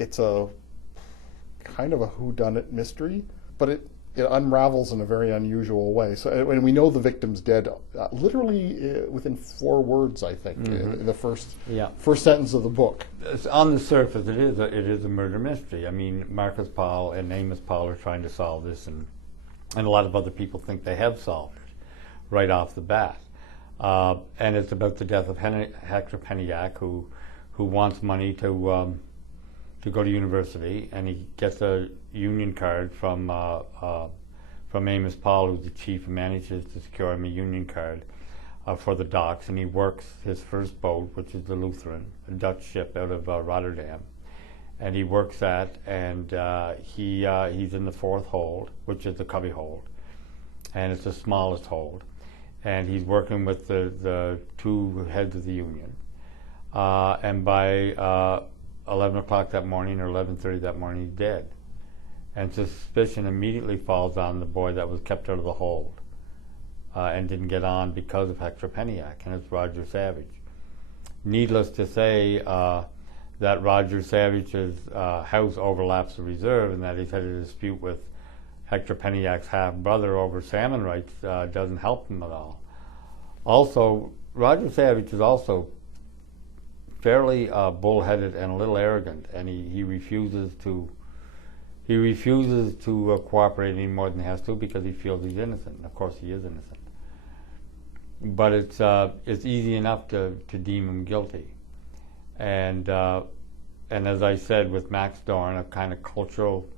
it's a kind of a whodunit mystery, but it unravels in a very unusual way. So, and we know the victim's dead literally within 4 words, I think, in the first sentence of the book. On the surface, it is a murder mystery. I mean, Markus Paul and Amos Paul are trying to solve this, and a lot of other people think they have solved it right off the bat. And it's about the death of Hector Peniak, who wants money to go to university, and he gets a union card from Amos Paul, who's the chief, and manages to secure him a union card for the docks, and he works his first boat, which is the Lutheran, a Dutch ship out of Rotterdam, and he works that, and he's in the 4th hold, which is the cubby hold, and it's the smallest hold, and he's working with the 2 heads of the union, and by 11 o'clock that morning or 11:30 that morning, he's dead. And suspicion immediately falls on the boy that was kept out of the hold and didn't get on because of Hector Peniak, and it's Roger Savage. Needless to say that Roger Savage's house overlaps the reserve, and that he's had a dispute with Hector Peniak's half-brother over salmon rights doesn't help him at all. Also, Roger Savage is also fairly bullheaded and a little arrogant, and he refuses to cooperate any more than he has to because he feels he's innocent. And of course, he is innocent. But it's easy enough to deem him guilty, and as I said with Max Dorn, a kind of cultural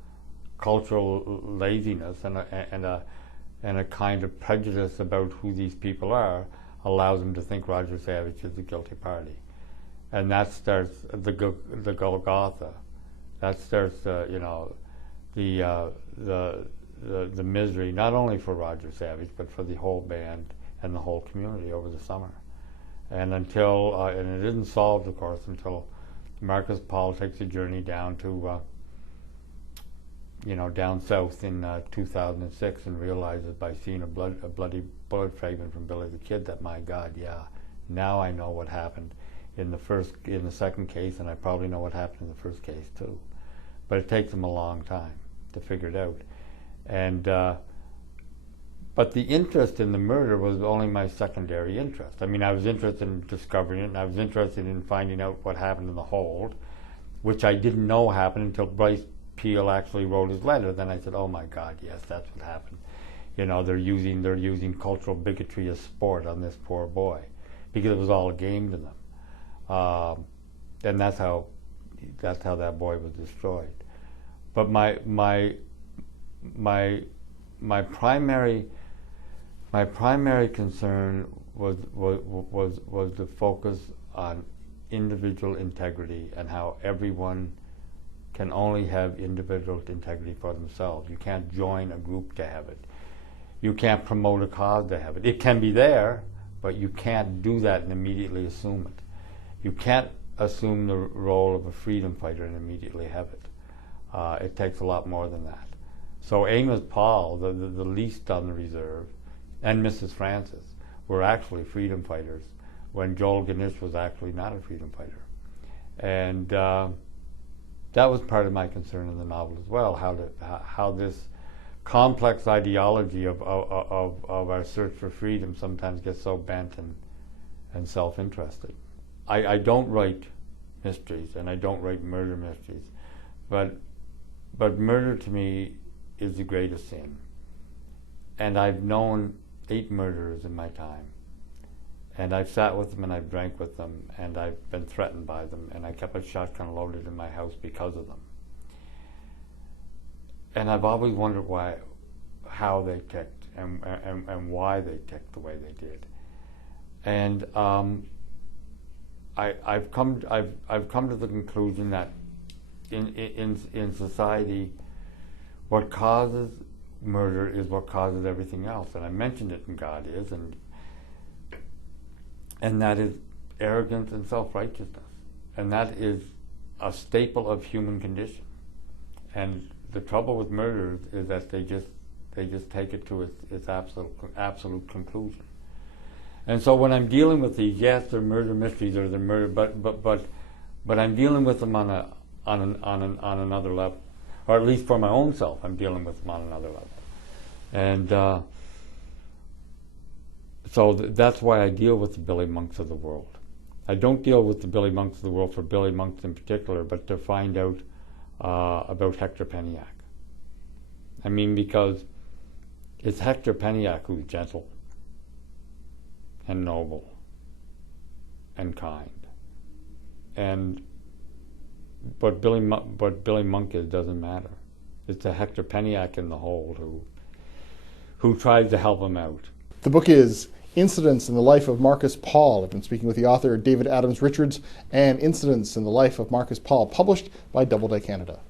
laziness and a kind of prejudice about who these people are allows him to think Roger Savage is the guilty party. And that starts the Golgotha. That starts, the misery, not only for Roger Savage, but for the whole band and the whole community over the summer. And until, and it isn't solved, of course, until Markus Paul takes a journey down to, down south in 2006 and realizes by seeing a bloody bullet fragment from Billy the Kid that, my God, now I know what happened in the second case, and I probably know what happened in the first case too. But it takes them a long time to figure it out. And but the interest in the murder was only my secondary interest. I mean, I was interested in discovering it, and I was interested in finding out what happened in the hold, which I didn't know happened until Bryce Peel actually wrote his letter. Then I said, "Oh my God, yes, that's what happened." They're using cultural bigotry as sport on this poor boy, because it was all a game to them. And that's how that boy was destroyed. But my primary concern was the focus on individual integrity and how everyone can only have individual integrity for themselves. You can't join a group to have it. You can't promote a cause to have it. It can be there, but you can't do that and immediately assume it. You can't assume the role of a freedom fighter and immediately have it. It takes a lot more than that. So Amos Paul, the least on the reserve, and Mrs. Francis were actually freedom fighters when Joel Ganesh was actually not a freedom fighter. And that was part of my concern in the novel as well, how this complex ideology of our search for freedom sometimes gets so bent and self-interested. I don't write mysteries, and I don't write murder mysteries, but murder to me is the greatest sin. And I've known 8 murderers in my time, and I've sat with them and I've drank with them, and I've been threatened by them, and I kept a shotgun loaded in my house because of them. And I've always wondered how they ticked and why they ticked the way they did. And I've come to the conclusion that in society, what causes murder is what causes everything else. And I mentioned it in God Is, and that is arrogance and self-righteousness. And that is a staple of human condition. And the trouble with murder is that they just take it to its absolute conclusion. And so when I'm dealing with these, yes, they're murder mysteries or they're murder, but I'm dealing with them on on another level, or at least for my own self, I'm dealing with them on another level, and so that's why I deal with the Billy Monks of the world. I don't deal with the Billy Monks of the world for Billy Monks in particular, but to find out about Hector Peniak. I mean, because it's Hector Peniak who's gentle and noble and kind, but Billy Monk is doesn't matter. It's a Hector Peniak in the hold who tries to help him out. The book is Incidents in the Life of Markus Paul. I've been speaking with the author David Adams Richards, and Incidents in the Life of Markus Paul, published by Doubleday Canada.